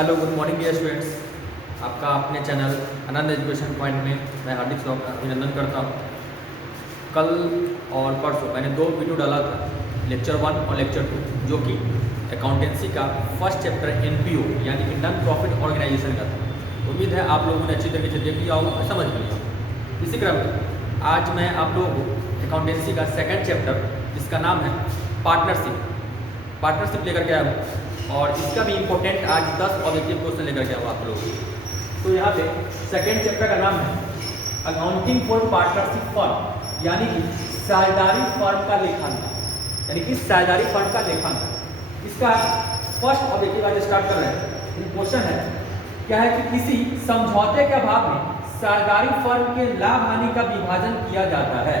Hello good morning dear students. आपका अपने channel आनंद education point में मैं हार्दिक अभिनंदन करता हूँ। कल और परसों मैंने 2 वीडियो डाला था, लेक्चर 1 और लेक्चर 2, जो कि अकाउंटेंसी का फर्स्ट चैप्टर NPO यानी कि नॉन प्रॉफिट ऑर्गेनाइजेशन का था। उम्मीद है आप लोगों ने अच्छी तरीके से देख लिया होगा और समझ लिया होगा। इसी क्रम में आज मैं आप लोगों को अकाउंटेंसी का सेकेंड चैप्टर, जिसका नाम है पार्टनरशिप लेकर के आया हूँ। और इसका भी इम्पोर्टेंट आज 10 ऑब्जेक्टिव क्वेश्चन लेकर के आऊँ आप लोगों को। तो यहाँ पे सेकेंड चैप्टर का नाम है अकाउंटिंग फॉर पार्टनरशिप फर्म, यानी कि साझेदारी फर्म का लेखांकन, यानी कि साझेदारी फर्म का लेखांकन। इसका फर्स्ट ऑब्जेक्टिव आज स्टार्ट कर रहे हैं। क्वेश्चन है क्या है कि किसी समझौते के अभाव में साझेदारी फर्म के लाभ हानि का विभाजन किया जाता है,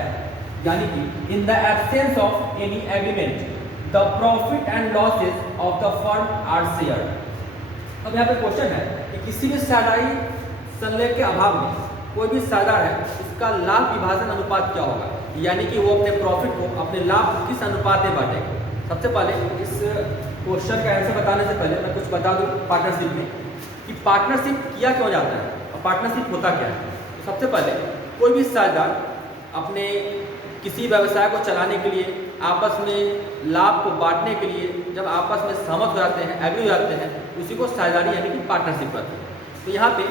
यानी कि in the absence of any agreement the profit and losses of the firm are share. अब यहाँ पे क्वेश्चन है कि किसी भी साझेदारी संलेख के अभाव में कोई भी साझेदार है, उसका लाभ विभाजन अनुपात क्या होगा, यानी कि वो अपने प्रॉफिट को, अपने लाभ को किस अनुपात में बांटेगा। सबसे पहले इस क्वेश्चन का आंसर बताने से पहले मैं कुछ बता दूं पार्टनरशिप में कि पार्टनरशिप किया क्यों जाता है और पार्टनरशिप होता क्या है। तो सबसे पहले कोई भी साझेदार अपने किसी व्यवसाय को चलाने के लिए, आपस में लाभ को बांटने के लिए जब आपस में सहमत हो जाते हैं, एग्री हो जाते हैं, उसी को साझेदारी यानी कि पार्टनरशिप कहते हैं। तो यहाँ पे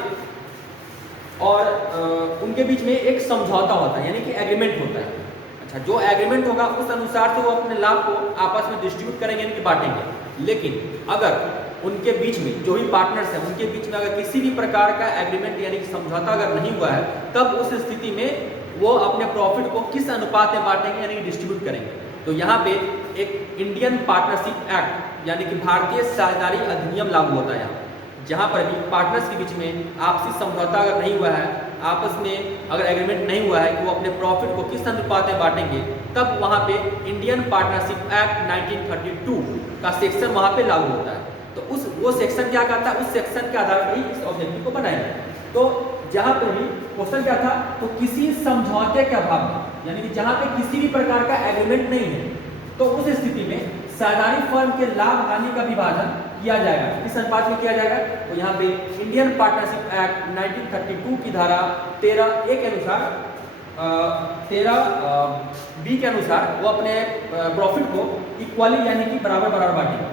और उनके बीच में एक समझौता होता है, यानी कि एग्रीमेंट होता है। अच्छा, जो एग्रीमेंट होगा उस अनुसार से वो अपने लाभ को आपस में डिस्ट्रीब्यूट करेंगे, यानी कि बांटेंगे। लेकिन अगर उनके बीच में जो भी पार्टनर्स हैं, उनके बीच में अगर किसी भी प्रकार का एग्रीमेंट यानी कि समझौता अगर नहीं हुआ है, तब उस स्थिति में वो अपने प्रॉफिट को किस अनुपात में बांटेंगे, यानी कि डिस्ट्रीब्यूट करेंगे। तो यहाँ पे एक इंडियन पार्टनरशिप एक्ट यानी कि भारतीय साझेदारी अधिनियम लागू होता है। जहाँ पर भी पार्टनर्स के बीच में आपसी समझौता अगर नहीं हुआ है, आपस में अगर एग्रीमेंट नहीं हुआ है कि वो अपने प्रॉफिट को किस अनुपात में बांटेंगे, तब वहाँ पे इंडियन पार्टनरशिप एक्ट 1932 का सेक्शन वहाँ पे लागू होता है। तो वो सेक्शन क्या कहता है, उस सेक्शन के आधार पर ही इस ऑब्जेक्टिव को बनाएंगे। तो जहाँ पे भी क्वेश्चन क्या था, तो किसी समझौते के अभाव में, यानी कि जहाँ पे किसी भी प्रकार का एग्रीमेंट नहीं है, तो उस स्थिति में साझेदारी फर्म के लाभ हानि का विभाजन किया जाएगा। किस अनुपात में किया जाएगा, तो यहाँ पे इंडियन पार्टनरशिप एक्ट 1932 की धारा 13A के अनुसार 13B के अनुसार वो अपने प्रॉफिट को इक्वली यानी कि बराबर बराबर बांटेगा।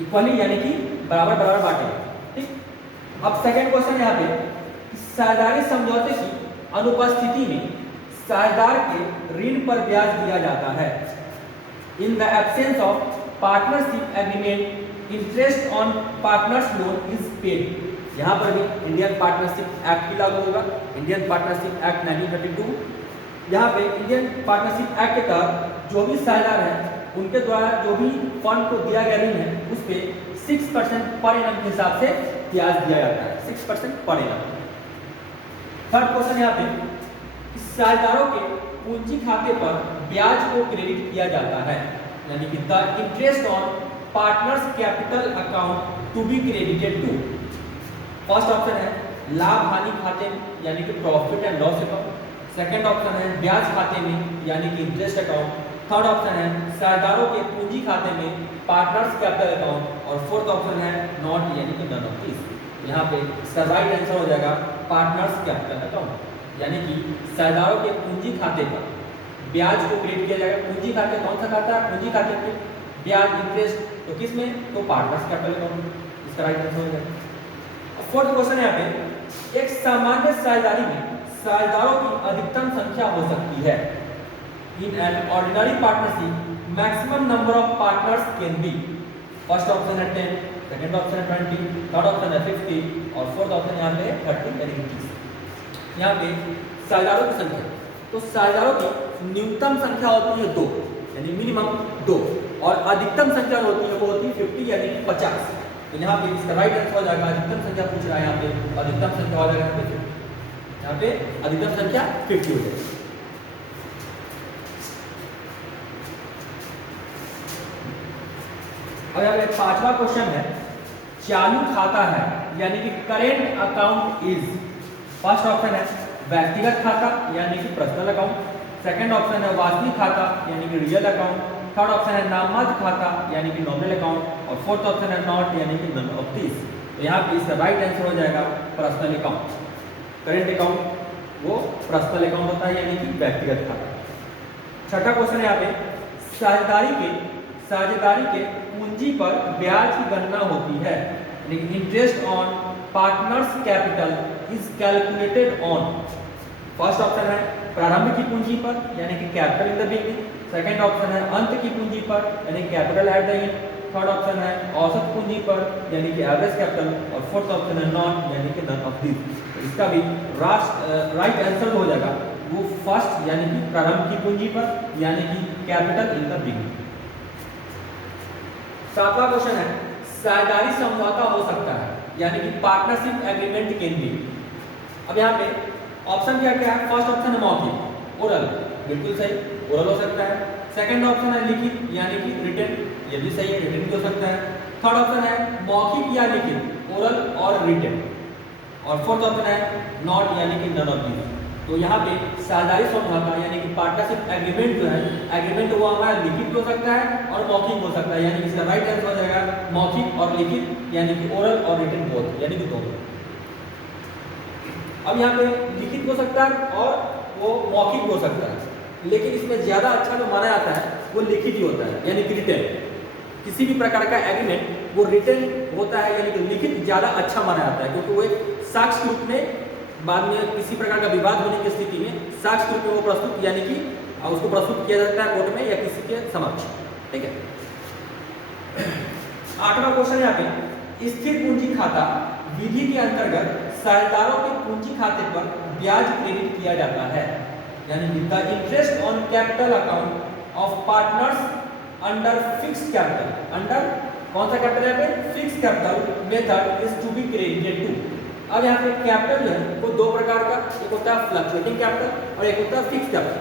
इक्वली यानी कि बराबर बराबर बांटेगा। ठीक। अब सेकेंड क्वेश्चन यहाँ पे, साझेदारी समझौते की अनुपस्थिति में साझेदार के ऋण पर ब्याज दिया जाता है। इन the absence of partnership agreement interest on partners loan is paid. यहाँ पर भी इंडियन पार्टनरशिप एक्ट भी लागू होगा, इंडियन पार्टनरशिप एक्ट 1932। यहाँ पे इंडियन पार्टनरशिप एक्ट के तहत जो भी साझेदार हैं, उनके द्वारा जो भी फंड को दिया गया ऋण है, उस पर 6% पर एनम के हिसाब से ब्याज दिया जाता है, 6% पर एनम। थर्ड क्वेश्चन यहाँ पे, साझेदारों के पूंजी खाते पर ब्याज को क्रेडिट किया जाता है, यानी कि the interest on partners capital account to be credited to. First option है लाभ हानि खाते में, यानी कि profit and loss account. Second option है ब्याज खाते में, यानी कि इंटरेस्ट अकाउंट। थर्ड ऑप्शन है साझेदारों के पूंजी खाते में, पार्टनर्स कैपिटल अकाउंट। और फोर्थ ऑप्शन है नॉट, यानी कि नन ऑफ दिस। यहाँ पे इसका राइट आंसर हो जाएगा पार्टनर्स कैपिटल अकाउंट, यानी कि साझेदारों के पूंजी खाते पर ब्याज को क्रेडिट किया जाएगा। पूंजी खाते कौन सा खाता है, पूंजी खाते पे ब्याज इंटरेस्ट, तो किसमें, तो पार्टनर्स कैपिटल अकाउंट। इसका राइट आंसर हो जाएगा। फोर्थ क्वेश्चन यहाँ पे, एक सामान्य साझेदारी में साझेदारों की अधिकतम संख्या हो सकती है। In an ordinary partnership maximum number of partners can be. First option है 10, सेकंड ऑप्शन है 20, थर्ड ऑप्शन है 50 और फोर्थ ऑप्शन यहाँ पे 30 यानी 30। यहाँ पे साझेदारों की संख्या, तो साझेदारों की न्यूनतम संख्या होती है 2, यानी मिनिमम 2, और अधिकतम संख्या होती है वो होती है 50 यानी कि 50। तो यहाँ पे इसका राइट आंसर हो जाएगा, अधिकतम संख्या पूछ रहा है यहाँ पे, अधिकतम संख्या हो जाएगा यहाँ पे अधिकतम संख्या 50 हो जाएगी। अब यहाँ पे पांचवा क्वेश्चन है, चालू खाता है, यानी कि current account is. First option है व्यक्तिगत खाता, यानी कि पर्सनल अकाउंट। सेकंड ऑप्शन है वास्तविक खाता, यानी कि रियल अकाउंट। थर्ड ऑप्शन है नाममात्र खाता यानी कि नॉमिनल अकाउंट, और फोर्थ ऑप्शन है नॉट यानी कि नन ऑफ दिस। तो यहाँ पे इसका राइट आंसर हो जाएगा पर्सनल अकाउंट। करेंट अकाउंट वो पर्सनल अकाउंट होता है यानी कि व्यक्तिगत खाता। छठा क्वेश्चन है यहाँ पे साझेदारी के पूंजी पर ब्याज की गणना होती है, यानी कि interest on partners capital is calculated on. First option है प्रारंभिक की पूंजी पर यानी कि capital in the beginning, second option है अंत की पूंजी पर यानी capital at the end, third option है औसत पूंजी पर यानी कि एवरेज कैपिटल, और फोर्थ ऑप्शन है नॉन यानी कि नन ऑफ दिस। इसका भी राइट आंसर हो जाएगा वो फर्स्ट यानी कि प्रारंभ की पूंजी पर यानी कि कैपिटल इन द बिगिनिंग। सातवां क्वेश्चन है साझेदारी समझौता हो सकता है यानी कि पार्टनरशिप एग्रीमेंट कैन बी। अब यहाँ पे ऑप्शन क्या क्या है? फर्स्ट ऑप्शन है मौखिक ओरल, बिल्कुल सही, ओरल हो सकता है। सेकंड ऑप्शन है लिखित यानी कि रिटन, ये भी सही है, रिटन भी हो सकता है। थर्ड ऑप्शन है मौखिक या लिखित, ओरल और रिटन, और फोर्थ ऑप्शन है नॉट यानी कि नन ऑफ दीज। तो यहाँ पे साझेदारी समझौता यानी कि पार्टनरशिप एग्रीमेंट जो है, एग्रीमेंट वो हमारा लिखित भी हो सकता है और मौखिक हो सकता है, यानी इसका राइट आंसर हो जाएगा मौखिक और लिखित यानी कि ओरल और रिटन बोथ यानी कि दोनों। अब यहाँ पे लिखित हो सकता है और वो मौखिक हो सकता है, लेकिन इसमें ज्यादा अच्छा जो माना जाता है वो लिखित ही होता है यानी कि रिटन। किसी भी प्रकार का एग्रीमेंट वो रिटन होता है यानी कि लिखित ज्यादा अच्छा माना जाता है, क्योंकि वो एक साक्ष्य रूप में बाद में किसी प्रकार का विवाद होने की स्थिति में साक्ष्य रूप में वो प्रस्तुत यानी कि उसको प्रस्तुत किया जाता है कोर्ट में या किसी के समक्ष। ठीक है। आठवां क्वेश्चन यहाँ पे स्थिर पूंजी खाता विधि के अंतर्गत साझेदारों के पूंजी खाते पर ब्याज क्रेडिट किया जाता है, यानी कि the interest on capital account of partners under fixed capital, under कौन सा कैपिटल है पे? Fixed capital method is to be credited to. अब यहाँ पे कैपिटल जो है वो दो प्रकार का, एक होता है फ्लक्चुएटिंग कैपिटल और एक होता है फिक्स्ड कैपिटल।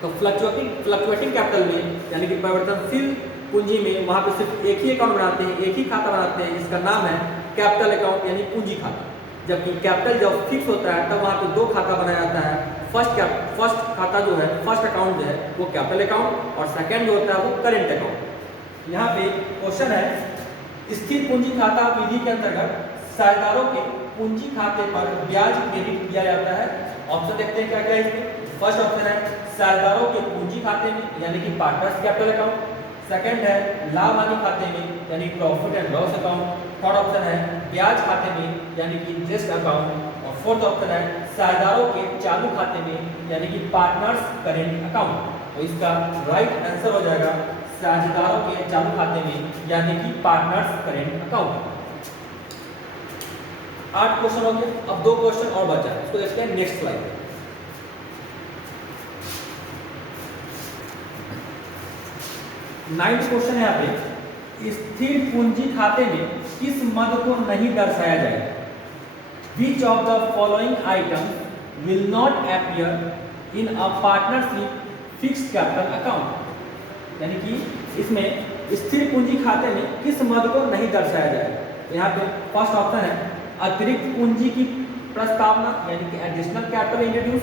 तो फ्लक्चुएटिंग कैपिटल में यानी कि परिवर्तनशील पूंजी में वहाँ पे सिर्फ एक ही अकाउंट बनाते हैं, एक ही खाता बनाते हैं जिसका नाम है कैपिटल अकाउंट यानी पूंजी खाता। जबकि कैपिटल जब फिक्स होता है तब वहाँ पे दो खाता बनाया जाता है। फर्स्ट खाता जो है, फर्स्ट अकाउंट जो है वो कैपिटल अकाउंट, और सेकेंड जो होता है वो करेंट अकाउंट। यहाँ पे क्वेश्चन है स्थिर पूंजी खाता विधि के अंतर्गत साझेदारों के पूंजी खाते पर ब्याज क्रेडिट किया जाता है। ऑप्शन देखते हैं क्या क्या है इसमें। फर्स्ट ऑप्शन है साझेदारों के पूंजी खाते में यानी कि पार्टनर्स कैपिटल अकाउंट, सेकंड है लाभ हानि खाते में यानी profit and loss account, third option है ब्याज खाते में यानी कि इंटरेस्ट अकाउंट, और फोर्थ ऑप्शन है साझेदारों के चालू खाते में यानी कि पार्टनर्स करेंट अकाउंट। तो इसका राइट आंसर हो जाएगा साझेदारों के चालू खाते में यानी कि पार्टनर्स करेंट अकाउंट। 8 क्वेश्चन हो गए, अब 2 क्वेश्चन और बचा है, इसको देखते हैं नेक्स्ट स्लाइड। 9th क्वेश्चन है यहाँ पे स्थिर पूंजी खाते में किस मद को नहीं दर्शाया जाएगा? Which of the following items will not appear in a partnership fixed capital account? यानी कि इसमें स्थिर पूंजी खाते में किस मद को नहीं दर्शाया जाएगा? यहाँ पे फर्स्ट ऑप्शन है अतिरिक्त पूंजी की प्रस्तावना यानी कि additional capital introduce,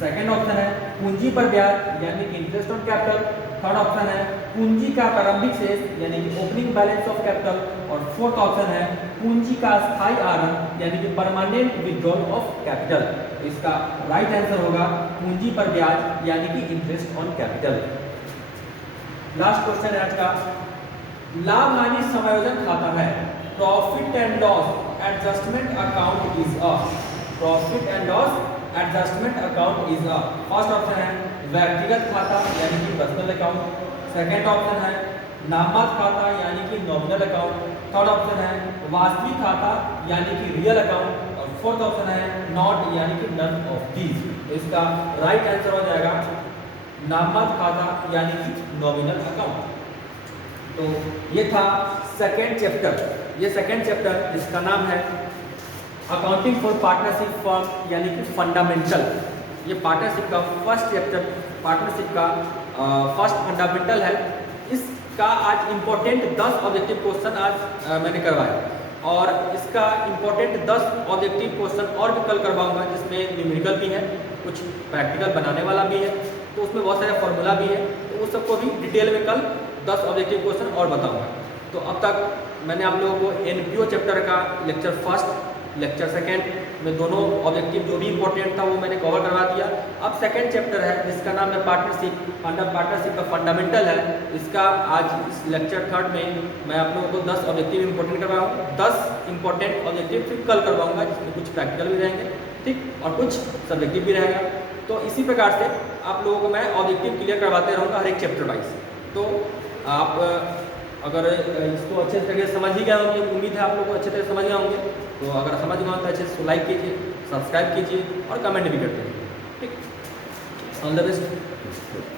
second option है पूंजी पर ब्याज यानी कि interest on capital, third option है पूंजी का प्रारंभिक शेष यानी कि ओपनिंग बैलेंस ऑफ कैपिटल, और फोर्थ ऑप्शन है पूंजी का स्थायी आहरण यानी कि परमानेंट विड्रॉल ऑफ कैपिटल। इसका राइट आंसर होगा पूंजी पर ब्याज यानी कि interest on capital. Last question है आज का, लाभ हानि समायोजन खाता है। Profit and loss adjustment account is a, profit and loss adjustment account is a. First option है व्यक्तिगत खाता यानी कि पर्सनल अकाउंट, सेकंड ऑप्शन है नाममात्र खाता यानी कि नॉमिनल अकाउंट, थर्ड ऑप्शन है वास्तविक खाता यानी कि रियल अकाउंट, और फोर्थ ऑप्शन है नॉट यानी कि नन ऑफ दीज। तो इसका राइट आंसर हो जाएगा नाममात्र खाता यानी कि नॉमिनल अकाउंट। तो ये था सेकेंड चैप्टर, ये सेकेंड चैप्टर जिसका नाम है अकाउंटिंग फॉर पार्टनरशिप फर्म यानी कि फंडामेंटल। ये पार्टनरशिप का फर्स्ट चैप्टर, पार्टनरशिप का फर्स्ट फंडामेंटल है। इसका आज इंपॉर्टेंट 10 ऑब्जेक्टिव क्वेश्चन आज मैंने करवाया, और इसका इंपॉर्टेंट 10 ऑब्जेक्टिव क्वेश्चन और भी कल करवाऊंगा, जिसमें न्यूमेरिकल भी है, कुछ प्रैक्टिकल बनाने वाला भी है, तो उसमें बहुत सारे फॉर्मूला भी है। तो वो सबको भी डिटेल में कल 10 ऑब्जेक्टिव क्वेश्चन और बताऊंगा। तो अब तक मैंने आप लोगों को एनपीओ चैप्टर का लेक्चर फर्स्ट, लेक्चर सेकेंड में दोनों ऑब्जेक्टिव जो भी इंपॉर्टेंट था वो मैंने कवर करवा दिया। अब सेकेंड चैप्टर है जिसका नाम है पार्टनरशिप। अंडर पार्टनरशिप का फंडामेंटल है, इसका आज इस लेक्चर थर्ड में मैं आप लोगों को 10 ऑब्जेक्टिव इंपॉर्टेंट करवाऊँ, 10 इंपॉर्टेंट ऑब्जेक्टिव फिर कल करवाऊंगा, जिसमें कुछ प्रैक्टिकल भी रहेंगे, ठीक, और कुछ सब्जेक्टिव भी रहेगा। तो इसी प्रकार से आप लोगों को मैं ऑब्जेक्टिव क्लियर करवाते रहूँगा हर एक चैप्टर वाइज। तो आप अगर इसको अच्छे तरीके से समझ ही गए होंगे, उम्मीद है आप लोग को अच्छे तरह समझ गए होंगे। तो अगर समझ गए हो तो अच्छे से लाइक कीजिए, सब्सक्राइब कीजिए और कमेंट भी करते रहिए, ठीक। All the best.